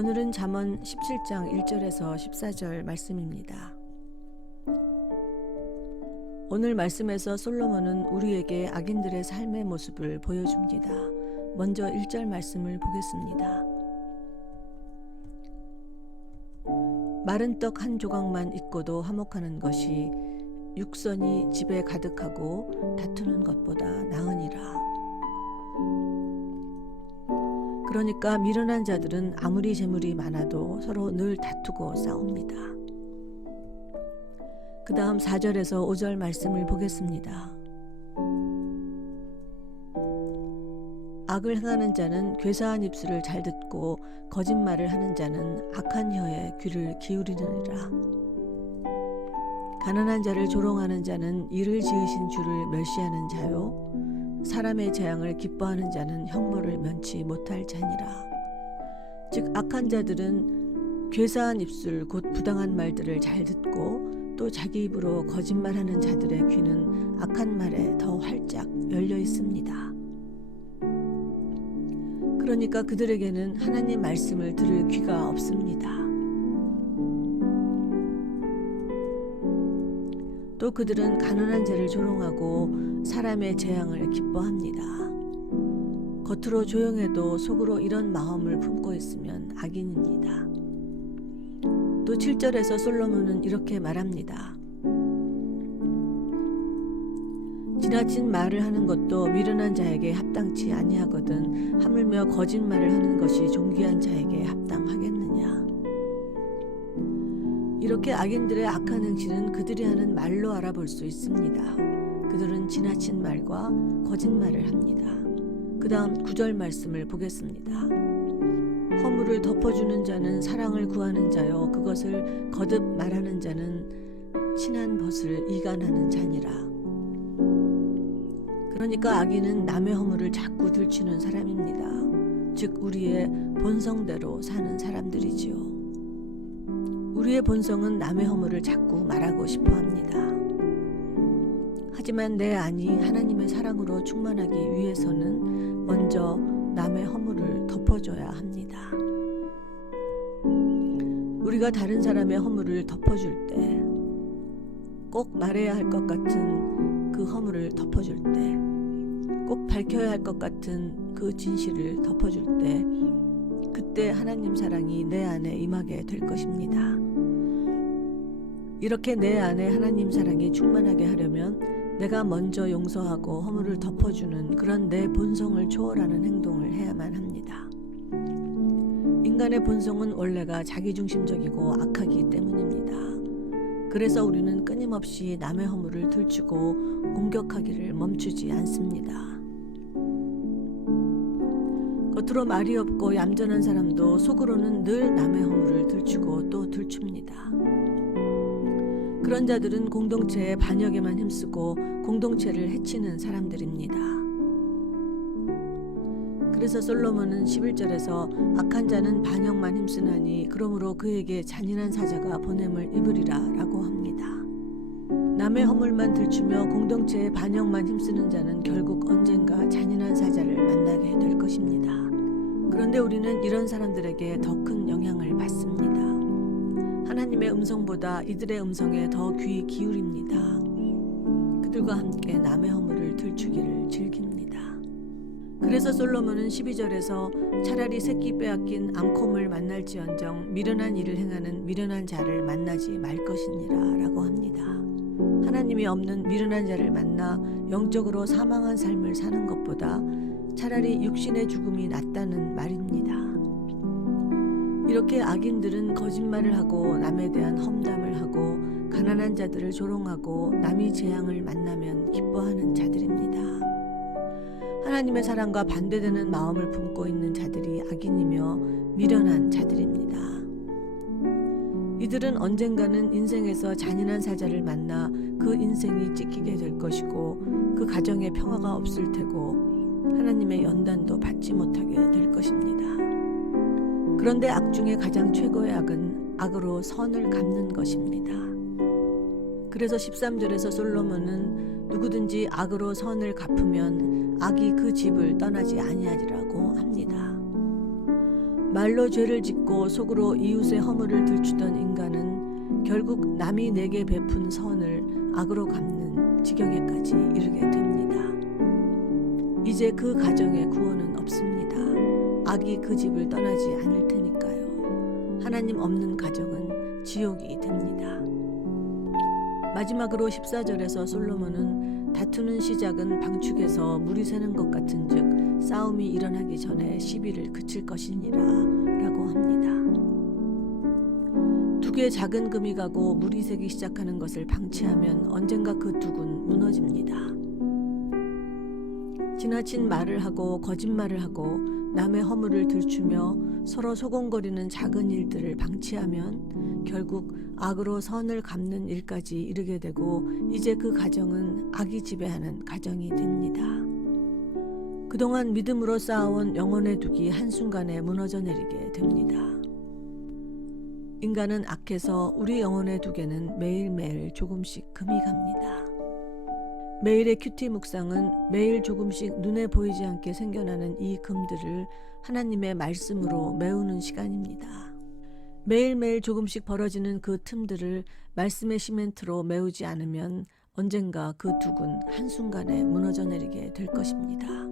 오늘은 잠언 17장 1절에서 14절 말씀입니다. 오늘 말씀에서 솔로몬은 우리에게 악인들의 삶의 모습을 보여줍니다. 먼저 1절 말씀을 보겠습니다. 마른 떡 한 조각만 있고도 화목하는 것이 육선이 집에 가득하고 다투는 것보다 나으니라. 그러니까 미련한 자들은 아무리 재물이 많아도 서로 늘 다투고 싸웁니다. 그 다음 4절에서 5절 말씀을 보겠습니다. 악을 행하는 자는 괴사한 입술을 잘 듣고 거짓말을 하는 자는 악한 혀에 귀를 기울이느니라. 가난한 자를 조롱하는 자는 이를 지으신 주를 멸시하는 자요 사람의 재앙을 기뻐하는 자는 형벌을 면치 못할 자니라. 즉 악한 자들은 괴사한 입술 곧 부당한 말들을 잘 듣고 또 자기 입으로 거짓말하는 자들의 귀는 악한 말에 더 활짝 열려 있습니다. 그러니까 그들에게는 하나님 말씀을 들을 귀가 없습니다. 또 그들은 가난한 자를 조롱하고 사람의 재앙을 기뻐합니다. 겉으로 조용해도 속으로 이런 마음을 품고 있으면 악인입니다. 또 7절에서 솔로몬은 이렇게 말합니다. 지나친 말을 하는 것도 미련한 자에게 합당치 아니하거든 하물며 거짓말을 하는 것이 존귀한 자에게 합당하겠느냐. 이렇게 악인들의 악한 행실은 그들이 하는 말로 알아볼 수 있습니다. 그들은 지나친 말과 거짓말을 합니다. 그 다음 9절 말씀을 보겠습니다. 허물을 덮어주는 자는 사랑을 구하는 자요 그것을 거듭 말하는 자는 친한 벗을 이간하는 자니라. 그러니까 악인은 남의 허물을 자꾸 들추는 사람입니다. 즉 우리의 본성대로 사는 사람들이지요. 우리의 본성은 남의 허물을 자꾸 말하고 싶어 합니다. 하지만 내 안이 하나님의 사랑으로 충만하기 위해서는 먼저 남의 허물을 덮어줘야 합니다. 우리가 다른 사람의 허물을 덮어줄 때, 꼭 말해야 할 것 같은 그 허물을 덮어줄 때, 꼭 밝혀야 할 것 같은 그 진실을 덮어줄 때, 그때 하나님 사랑이 내 안에 임하게 될 것입니다. 이렇게 내 안에 하나님 사랑이 충만하게 하려면 내가 먼저 용서하고 허물을 덮어주는 그런 내 본성을 초월하는 행동을 해야만 합니다. 인간의 본성은 원래가 자기중심적이고 악하기 때문입니다. 그래서 우리는 끊임없이 남의 허물을 들추고 공격하기를 멈추지 않습니다. 겉으로 말이 없고 얌전한 사람도 속으로는 늘 남의 허물을 들추고 또 들춥니다. 그런 자들은 공동체의 반역에만 힘쓰고 공동체를 해치는 사람들입니다. 그래서 솔로몬은 11절에서 악한 자는 반역만 힘쓰나니 그러므로 그에게 잔인한 사자가 보냄을 입으리라 라고 합니다. 남의 허물만 들추며 공동체의 반역만 힘쓰는 자는 결국 언젠가 잔인한 사자를 만나게 될 것입니다. 그런데 우리는 이런 사람들에게 더 큰 영향을 받습니다. 하나님의 음성보다 이들의 음성에 더 귀 기울입니다. 그들과 함께 남의 허물을 들추기를 즐깁니다. 그래서 솔로몬은 12절에서 차라리 새끼 빼앗긴 암컷을 만날지언정 미련한 일을 행하는 미련한 자를 만나지 말 것이니라 라고 합니다. 하나님이 없는 미련한 자를 만나 영적으로 사망한 삶을 사는 것보다 차라리 육신의 죽음이 낫다는 말입니다. 이렇게 악인들은 거짓말을 하고 남에 대한 험담을 하고 가난한 자들을 조롱하고 남이 재앙을 만나면 기뻐하는 자들입니다. 하나님의 사랑과 반대되는 마음을 품고 있는 자들이 악인이며 미련한 자들입니다. 이들은 언젠가는 인생에서 잔인한 사자를 만나 그 인생이 찢기게 될 것이고 그 가정에 평화가 없을 테고 하나님의 연단도 받지 못하게 될 것입니다. 그런데 악 중에 가장 최고의 악은 악으로 선을 갚는 것입니다. 그래서 13절에서 솔로몬은 누구든지 악으로 선을 갚으면 악이 그 집을 떠나지 아니하리라고 합니다. 말로 죄를 짓고 속으로 이웃의 허물을 들추던 인간은 결국 남이 내게 베푼 선을 악으로 갚는 지경에까지 이르게 됩니다. 이제 그 가정에 구원은 없습니다. 악이 그 집을 떠나지 않을 테니까요. 하나님 없는 가정은 지옥이 됩니다. 마지막으로 14절에서 솔로몬은 다투는 시작은 방축에서 물이 새는 것 같은즉 싸움이 일어나기 전에 시비를 그칠 것이니라 라고 합니다. 두개 작은 금이 가고 물이 새기 시작하는 것을 방치하면 언젠가 그 둑은 무너집니다. 지나친 말을 하고 거짓말을 하고 남의 허물을 들추며 서로 소곤거리는 작은 일들을 방치하면 결국 악으로 선을 갚는 일까지 이르게 되고 이제 그 가정은 악이 지배하는 가정이 됩니다. 그동안 믿음으로 쌓아온 영혼의 둑이 한순간에 무너져 내리게 됩니다. 인간은 악해서 우리 영혼의 둑에는 매일매일 조금씩 금이 갑니다. 매일의 큐티 묵상은 매일 조금씩 눈에 보이지 않게 생겨나는 이 금들을 하나님의 말씀으로 메우는 시간입니다. 매일매일 조금씩 벌어지는 그 틈들을 말씀의 시멘트로 메우지 않으면 언젠가 그 둑은 한순간에 무너져 내리게 될 것입니다.